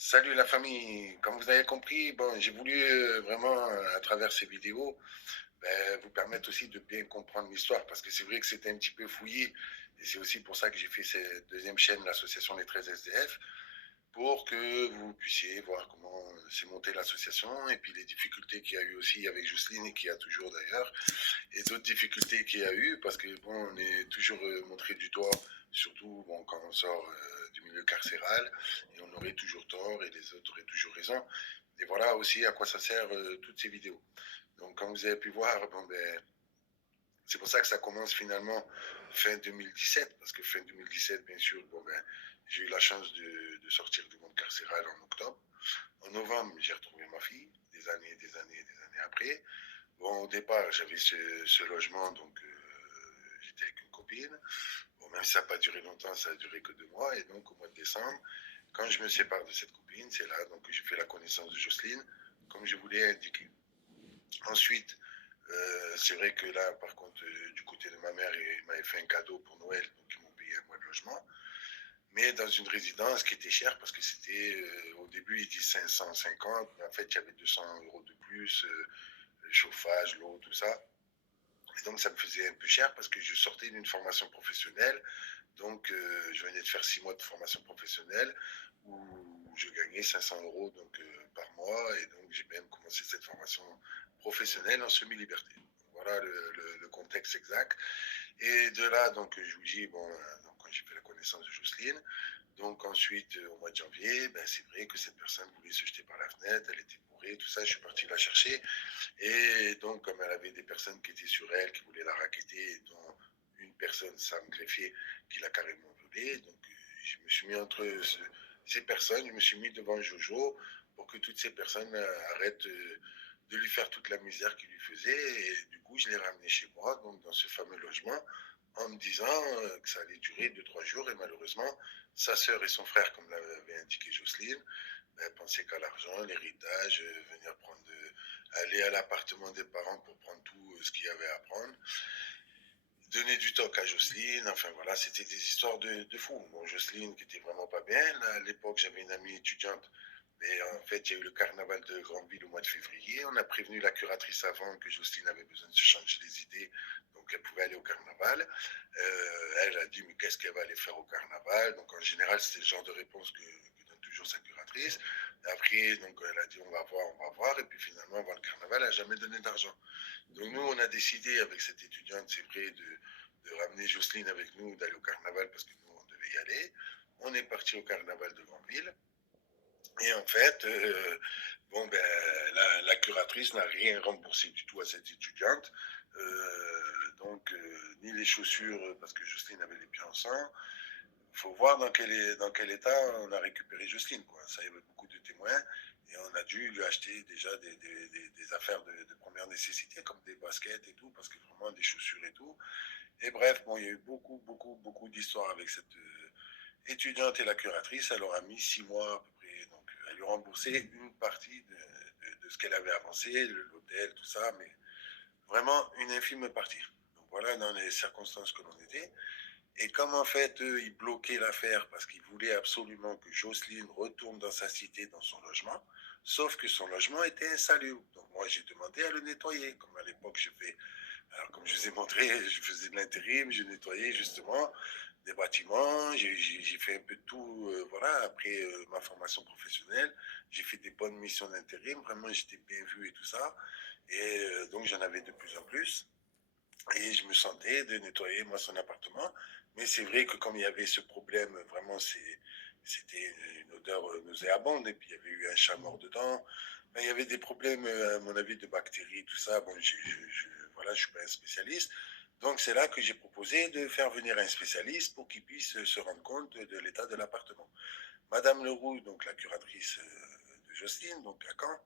Salut la famille, comme vous avez compris, bon, j'ai voulu vraiment, à travers ces vidéos, vous permettre aussi de bien comprendre l'histoire, parce que c'est vrai que c'était un petit peu fouillé, et c'est aussi pour ça que j'ai fait cette deuxième chaîne, l'Association des 13 SDF, pour que vous puissiez voir comment s'est montée l'association, et puis les difficultés qu'il y a eu aussi avec Jocelyne, et qu'il y a toujours d'ailleurs, et d'autres difficultés qu'il y a eu, parce que bon, on est toujours montré du doigt, surtout bon, quand on sort du milieu carcéral, et on aurait toujours tort, et les autres auraient toujours raison. Et voilà aussi à quoi ça sert toutes ces vidéos. Donc, comme vous avez pu voir, bon, c'est pour ça que ça commence finalement fin 2017, parce que fin 2017, bien sûr, bon, j'ai eu la chance de sortir du monde carcéral en octobre. En novembre, j'ai retrouvé ma fille, des années après. Bon, au départ, j'avais ce logement, donc j'étais avec une copine. Bon, même si ça n'a pas duré longtemps, ça a duré que 2 mois. Et donc, au mois de décembre, quand je me sépare de cette copine, c'est là donc, que j'ai fait la connaissance de Jocelyne, comme je vous l'ai indiqué. Ensuite, c'est vrai que là, par contre, du côté de ma mère, ils m'avaient fait un cadeau pour Noël, donc ils m'ont payé un mois de logement. Mais dans une résidence qui était chère, parce que c'était, au début, ils disent 550, mais en fait, il y avait 200 € de plus, le chauffage, l'eau, tout ça. Et donc, ça me faisait un peu cher parce que je sortais d'une formation professionnelle. Donc, je venais de faire 6 mois de formation professionnelle où je gagnais 500 € donc, par mois. Et donc, j'ai même commencé cette formation professionnelle en semi-liberté. Voilà le contexte exact. Et de là, donc, je vous dis, bon, donc, quand j'ai fait la connaissance de Jocelyne, donc ensuite, au mois de janvier, c'est vrai que cette personne voulait se jeter par la fenêtre, elle était bourrée, tout ça, je suis parti la chercher. Et donc, comme elle avait des personnes qui étaient sur elle, qui voulaient la raqueter, dont une personne, Sam Greffier, qui l'a carrément violée, donc je me suis mis entre ces personnes, je me suis mis devant Jojo pour que toutes ces personnes arrêtent de lui faire toute la misère qu'il lui faisait. Et du coup, je l'ai ramené chez moi, donc dans ce fameux logement, en me disant que ça allait durer 2, 3 jours. Et malheureusement, sa sœur et son frère, comme l'avait indiqué Jocelyne, pensaient qu'à l'argent, l'héritage, venir prendre aller à l'appartement des parents pour prendre tout ce qu'il y avait à prendre, donner du toc à Jocelyne, enfin voilà, c'était des histoires de fous. Bon, Jocelyne qui était vraiment pas bien, là, à l'époque j'avais une amie étudiante, mais en fait il y a eu le carnaval de Grandville au mois de février, on a prévenu la curatrice avant que Jocelyne avait besoin de se changer les idées, donc elle pouvait aller au carnaval. Elle a dit mais qu'est-ce qu'elle va aller faire au carnaval, donc en général c'était le genre de réponse que donne toujours sa curatrice. Après, donc elle a dit on va voir, et puis finalement avant le carnaval, elle n'a jamais donné d'argent. Donc nous, on a décidé avec cette étudiante, c'est vrai, de ramener Jocelyne avec nous, d'aller au carnaval parce que nous, on devait y aller. On est parti au carnaval de Grandville. Et en fait, la curatrice n'a rien remboursé du tout à cette étudiante. Ni les chaussures, parce que Jocelyne avait les pieds en sang. Il faut voir dans quel état on a récupéré Jocelyne, quoi. Ça, il y avait beaucoup de témoins. Et on a dû lui acheter déjà des affaires de première nécessité, comme des baskets et tout, parce que vraiment des chaussures et tout. Et bref, bon, il y a eu beaucoup d'histoires avec cette étudiante et la curatrice. Elle leur a mis 6 mois à peu près. Donc, elle lui a remboursé une partie de ce qu'elle avait avancé, l'hôtel, tout ça, mais vraiment une infime partie. Donc, voilà dans les circonstances que l'on était. Et comme en fait, eux, ils bloquaient l'affaire parce qu'ils voulaient absolument que Jocelyne retourne dans sa cité, dans son logement, sauf que son logement était insalubre. Donc moi, j'ai demandé à le nettoyer, comme à l'époque je fais. Alors comme je vous ai montré, je faisais de l'intérim, je nettoyais justement des bâtiments, j'ai fait un peu de tout, voilà, après ma formation professionnelle, j'ai fait des bonnes missions d'intérim, vraiment j'étais bien vu et tout ça, et donc j'en avais de plus en plus. Et je me sentais de nettoyer, moi, son appartement. Mais c'est vrai que comme il y avait ce problème, vraiment, c'était une odeur nauséabonde. Et puis, il y avait eu un chat mort dedans. Ben, il y avait des problèmes, à mon avis, de bactéries, tout ça. Bon, voilà, je suis pas un spécialiste. Donc, c'est là que j'ai proposé de faire venir un spécialiste pour qu'il puisse se rendre compte de l'état de l'appartement. Madame Leroux, donc la curatrice de Jocelyne, donc à Caen,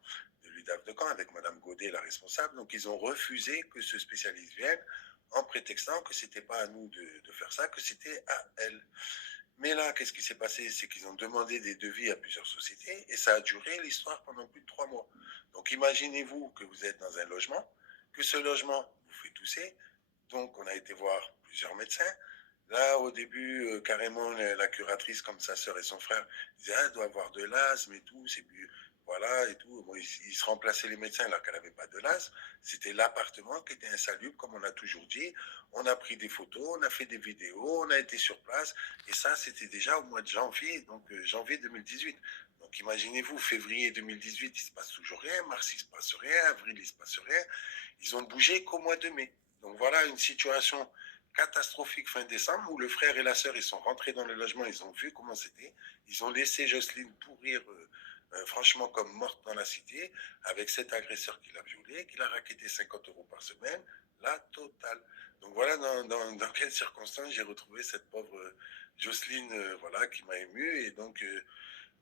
de l'UDAF de Caen, avec Madame Godet, la responsable, donc ils ont refusé que ce spécialiste vienne en prétextant que c'était pas à nous de faire ça, que c'était à elle. Mais là, qu'est-ce qui s'est passé? C'est qu'ils ont demandé des devis à plusieurs sociétés et ça a duré l'histoire pendant plus de 3 mois. Donc imaginez-vous que vous êtes dans un logement, que ce logement vous fait tousser, donc on a été voir plusieurs médecins. Là, au début, carrément, la curatrice, comme sa sœur et son frère, disait, ah, elle doit avoir de l'asthme et tout, c'est plus, voilà, et tout. Bon, ils se remplaçaient les médecins alors qu'elle n'avait pas de l'asthme. C'était l'appartement qui était insalubre, comme on a toujours dit. On a pris des photos, on a fait des vidéos, on a été sur place. Et ça, c'était déjà au mois de janvier, donc janvier 2018. Donc imaginez-vous, février 2018, il se passe toujours rien, mars, il se passe rien, avril, il se passe rien. Ils ont bougé qu'au mois de mai. Donc voilà une situation catastrophique fin décembre où le frère et la sœur ils sont rentrés dans le logement, ils ont vu comment c'était, ils ont laissé Jocelyne pourrir franchement comme morte dans la cité avec cet agresseur qui l'a violée, qui l'a raquetté 50 euros par semaine, la totale. Donc voilà dans quelles circonstances j'ai retrouvé cette pauvre Jocelyne voilà qui m'a ému et donc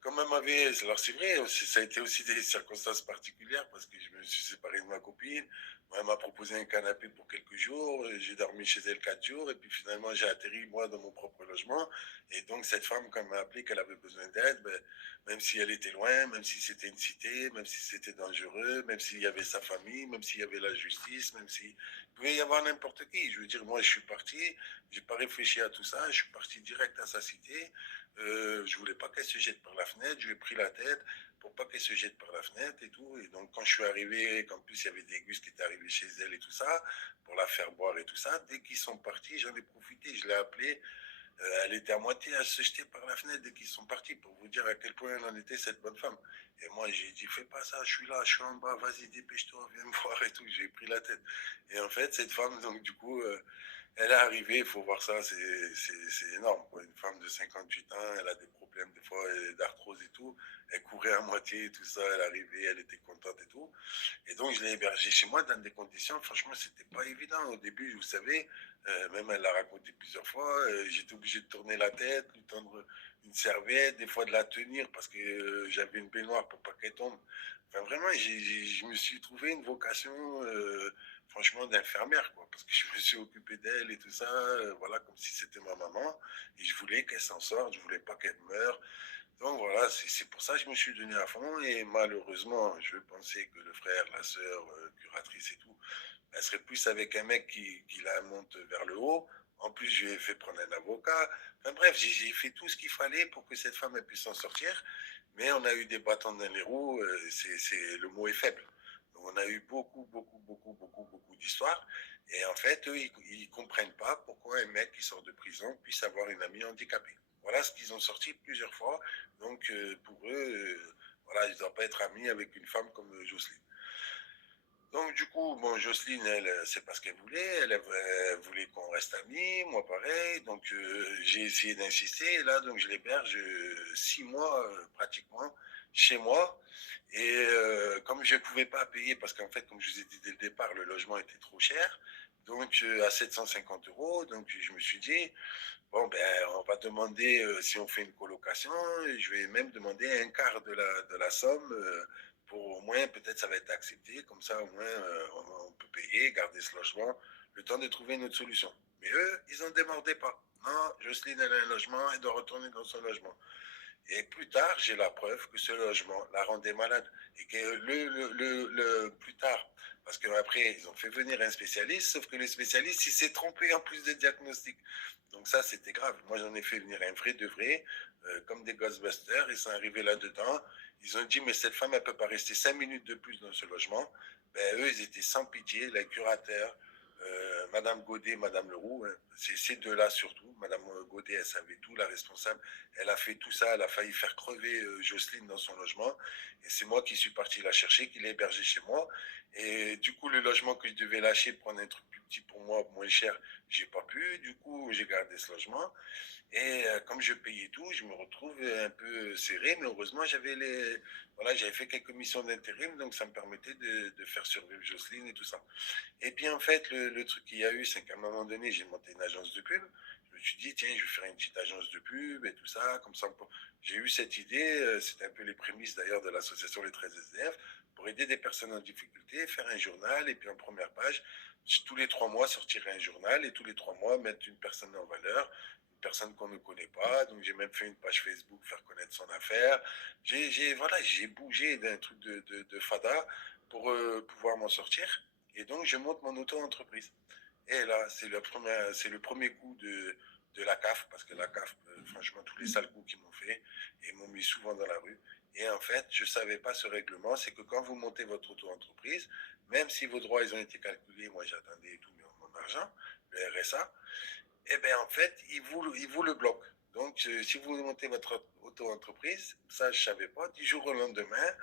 quand même alors c'est vrai, ça a été aussi des circonstances particulières parce que je me suis séparé de ma copine. Moi, elle m'a proposé un canapé pour quelques jours. J'ai dormi chez elle 4 jours et puis finalement j'ai atterri moi dans mon propre logement. Et donc cette femme, quand elle m'a appelé qu'elle avait besoin d'aide, ben, même si elle était loin, même si c'était une cité, même si c'était dangereux, même s'il y avait sa famille, même s'il y avait la justice, même s'il pouvait y avoir n'importe qui. Je veux dire, moi je suis parti, j'ai pas réfléchi à tout ça, je suis parti direct à sa cité. Je voulais pas qu'elle se jette par la fenêtre. Je lui ai pris la tête pour pas qu'elle se jette par la fenêtre et tout. Et donc, quand je suis arrivé, qu'en plus il y avait des gus qui étaient arrivés chez elle et tout ça, pour la faire boire et tout ça, dès qu'ils sont partis, j'en ai profité. Je l'ai appelée. Elle était à moitié à se jeter par la fenêtre dès qu'ils sont partis pour vous dire à quel point elle en était cette bonne femme. Et moi, j'ai dit, fais pas ça, je suis là, je suis en bas, vas-y, dépêche-toi, viens me voir et tout. J'ai pris la tête. Et en fait, cette femme, donc du coup, elle est arrivée, il faut voir ça, c'est énorme. Quoi. Une femme de 58 ans, elle a des problèmes des fois d'arthrose et tout. Elle courait à moitié et tout ça, elle est arrivée, elle était contente et tout. Et donc je l'ai hébergée chez moi dans des conditions, franchement, c'était pas évident. Au début, vous savez, même elle l'a raconté plusieurs fois, j'étais obligé de tourner la tête, lui tendre une serviette, des fois de la tenir parce que j'avais une baignoire pour pas qu'elle tombe. Enfin, vraiment, je me suis trouvé une vocation, franchement, d'infirmière, quoi, parce que je me suis occupé d'elle et tout ça, voilà, comme si c'était ma maman, et je voulais qu'elle s'en sorte, je voulais pas qu'elle meure. Donc voilà, c'est pour ça que je me suis donné à fond, et malheureusement, je pensais que le frère, la sœur, curatrice et tout, elle serait plus avec un mec qui la monte vers le haut. En plus, je lui ai fait prendre un avocat. Enfin bref, j'ai fait tout ce qu'il fallait pour que cette femme elle puisse s'en sortir. Mais on a eu des bâtons dans les roues, le mot est faible. Donc on a eu beaucoup d'histoires. Et en fait, eux, ils comprennent pas pourquoi un mec qui sort de prison puisse avoir une amie handicapée. Voilà ce qu'ils ont sorti plusieurs fois. Donc pour eux, voilà, ils ne doivent pas être amis avec une femme comme Jocelyne. Donc, du coup, bon, Jocelyne, elle, c'est pas ce qu'elle voulait. Elle voulait qu'on reste amis, moi pareil. Donc, j'ai essayé d'insister. Et là, donc, je l'héberge 6 mois pratiquement chez moi. Et comme je ne pouvais pas payer, parce qu'en fait, comme je vous ai dit dès le départ, le logement était trop cher. Donc, à 750 euros. Donc, je me suis dit, bon, ben, on va demander si on fait une colocation. Je vais même demander un quart de la somme pour au moins, peut-être ça va être accepté. Comme ça, au moins, on peut payer, garder ce logement, le temps de trouver une autre solution. Mais eux, ils n'en démordaient pas. Non, Jocelyne, elle a un logement, elle doit retourner dans son logement. Et plus tard, j'ai la preuve que ce logement la rendait malade. Et que plus tard, parce qu'après, ils ont fait venir un spécialiste, sauf que le spécialiste, il s'est trompé en plus de diagnostic. Donc ça, c'était grave. Moi, j'en ai fait venir un vrai de vrai, comme des Ghostbusters. Ils sont arrivés là-dedans. Ils ont dit, mais cette femme, elle ne peut pas rester 5 minutes de plus dans ce logement. Ben, eux, ils étaient sans pitié, les curateurs, Madame Godet, Madame Leroux, hein. C'est ces deux-là surtout. Madame Godet, elle savait tout, la responsable. Elle a fait tout ça, elle a failli faire crever Jocelyne dans son logement. Et c'est moi qui suis parti la chercher, qui l'ai hébergée chez moi. Et du coup, le logement que je devais lâcher, prendre un truc plus petit pour moi, moins cher, j'ai pas pu. Du coup, j'ai gardé ce logement. Et comme je payais tout, je me retrouve un peu serré, mais heureusement, voilà, j'avais fait quelques missions d'intérim, donc ça me permettait de faire survivre Jocelyne et tout ça. Et puis en fait, le truc qu'il y a eu, c'est qu'à un moment donné, j'ai monté une agence de pub. Je me suis dit, tiens, je vais faire une petite agence de pub et tout ça, comme ça. J'ai eu cette idée, c'était un peu les prémices d'ailleurs de l'association Les 13 SDF, pour aider des personnes en difficulté, faire un journal, et puis en première page, tous les 3 mois, sortir un journal, et tous les 3 mois, mettre une personne en valeur, une personne qu'on ne connaît pas. Donc j'ai même fait une page Facebook, faire connaître son affaire. Voilà, j'ai bougé d'un truc de fada pour pouvoir m'en sortir. Et donc, je monte mon auto-entreprise. Et là, c'est le premier coup de la CAF, parce que la CAF, franchement, tous les sales coups qu'ils m'ont fait, ils m'ont mis souvent dans la rue. Et en fait, je ne savais pas ce règlement, c'est que quand vous montez votre auto-entreprise, même si vos droits ils ont été calculés, moi j'attendais tout mon argent, le RSA, eh bien en fait, ils vous le bloquent. Donc, si vous montez votre auto-entreprise, ça je ne savais pas, du jour au lendemain,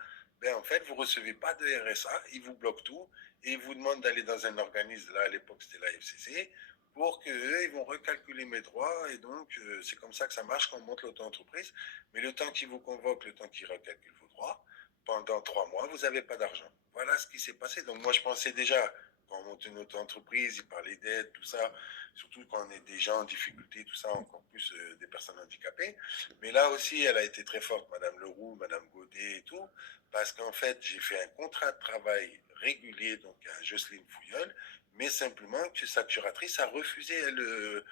ben, en fait, vous ne recevez pas de RSA, ils vous bloquent tout et ils vous demandent d'aller dans un organisme, là à l'époque c'était la FCC, pour qu'eux, ils vont recalculer mes droits. Et donc, c'est comme ça que ça marche quand on monte l'auto-entreprise. Mais le temps qu'ils vous convoquent, le temps qu'ils recalculent vos droits, pendant 3 mois, vous n'avez pas d'argent. Voilà ce qui s'est passé. Donc, moi, je pensais déjà, quand on monte une auto-entreprise, ils parlaient d'aide, tout ça, surtout quand on est des gens en difficulté, tout ça, encore plus des personnes handicapées. Mais là aussi, elle a été très forte, Madame Leroux, Madame Godet et tout, parce qu'en fait, j'ai fait un contrat de travail régulier, donc à Jocelyne Fouilleul, mais simplement que sa curatrice a refusé, elle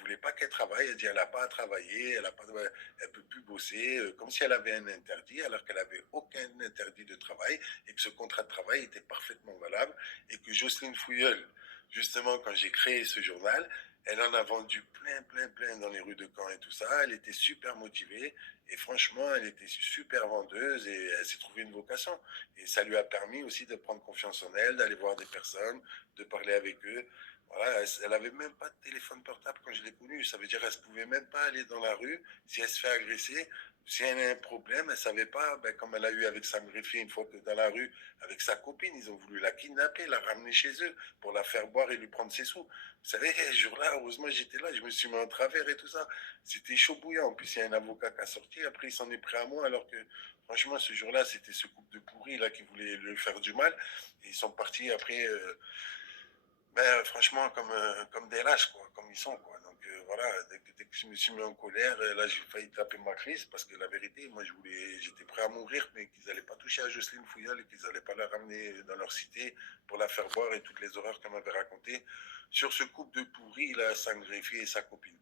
voulait pas qu'elle travaille, elle dit elle n'a pas à travailler, elle peut plus bosser, comme si elle avait un interdit, alors qu'elle avait aucun interdit de travail, et que ce contrat de travail était parfaitement valable, et que Jocelyne Fouilleul, justement, quand j'ai créé ce journal, elle en a vendu plein, plein, plein dans les rues de Caen et tout ça. Elle était super motivée et franchement, elle était super vendeuse et elle s'est trouvée une vocation. Et ça lui a permis aussi de prendre confiance en elle, d'aller voir des personnes, de parler avec eux. Voilà, elle n'avait même pas de téléphone portable quand je l'ai connue. Ça veut dire qu'elle ne pouvait même pas aller dans la rue. Si elle se fait agresser, si elle a un problème, elle ne savait pas, ben, comme elle a eu avec Sam Griffith une fois que dans la rue, avec sa copine, ils ont voulu la kidnapper, la ramener chez eux pour la faire boire et lui prendre ses sous. Vous savez, ce jour-là, heureusement, j'étais là, je me suis mis en travers et tout ça. C'était chaud bouillant. En plus, il y a un avocat qui a sorti, après, il s'en est pris à moi, alors que, franchement, ce jour-là, c'était ce couple de pourris là qui voulait le faire du mal. Et ils sont partis après, ben, franchement, comme des lâches, quoi, comme ils sont, quoi. Donc, voilà, dès que je me suis mis en colère, là, j'ai failli taper ma crise, parce que la vérité, moi, j'étais prêt à mourir, mais qu'ils n'allaient pas toucher à Jocelyne Fouilleul et qu'ils n'allaient pas la ramener dans leur cité pour la faire boire et toutes les horreurs qu'elle m'avait racontées sur ce couple de pourris, là, Sam Greffier et sa copine.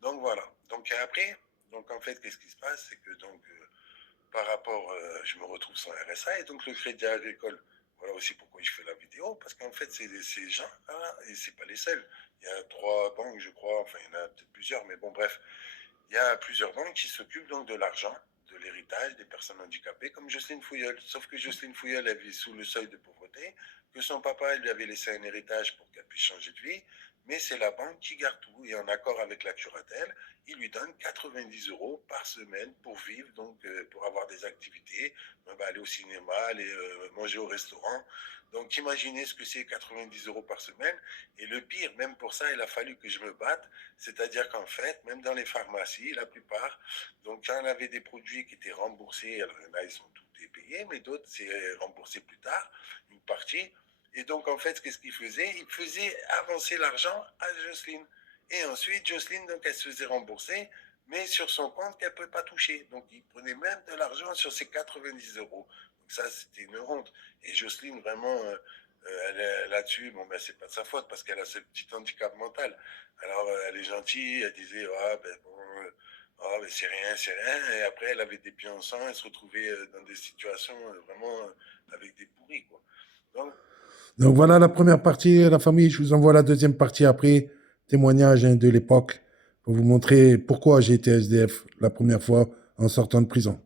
Donc, voilà. Donc, après, donc, en fait, qu'est-ce qui se passe? C'est que, donc, par rapport, je me retrouve sans RSA et donc le crédit agricole. Voilà aussi pourquoi je fais la vidéo, parce qu'en fait, c'est ces gens-là, et c'est pas les seuls. Il y a 3 banques, je crois, enfin, il y en a peut-être plusieurs, mais bon, bref. Il y a plusieurs banques qui s'occupent donc de l'argent, de l'héritage des personnes handicapées, comme Jocelyne Fouilleul. Sauf que Jocelyne Fouilleul, elle vit sous le seuil de pauvreté, que son papa lui avait laissé un héritage pour qu'elle puisse changer de vie, mais c'est la banque qui garde tout. Et en accord avec la curatelle, il lui donne 90 euros par semaine pour vivre, donc pour avoir des activités, aller au cinéma, aller manger au restaurant. Donc imaginez ce que c'est 90 euros par semaine. Et le pire, même pour ça, il a fallu que je me batte. C'est-à-dire qu'en fait, même dans les pharmacies, la plupart, donc quand on avait des produits qui étaient remboursés, alors là, ils sont tous payés, mais d'autres, c'est remboursé plus tard, une partie. Et donc, en fait, qu'est-ce qu'il faisait? Il faisait avancer l'argent à Jocelyne. Et ensuite, Jocelyne, donc, elle se faisait rembourser, mais sur son compte qu'elle ne peut pas toucher. Donc, il prenait même de l'argent sur ses 90 euros. Donc, ça, c'était une honte. Et Jocelyne, vraiment, là-dessus, bon, ben, c'est pas de sa faute parce qu'elle a ce petit handicap mental. Alors, elle est gentille, elle disait, ah, ben bon, ah, ben c'est rien, c'est rien. Et après, elle avait des pieds en sang, elle se retrouvait dans des situations vraiment avec des pourris, quoi. Donc, Donc voilà la première partie, la famille. Je vous envoie la deuxième partie après, témoignage de l'époque, pour vous montrer pourquoi j'ai été SDF la première fois en sortant de prison.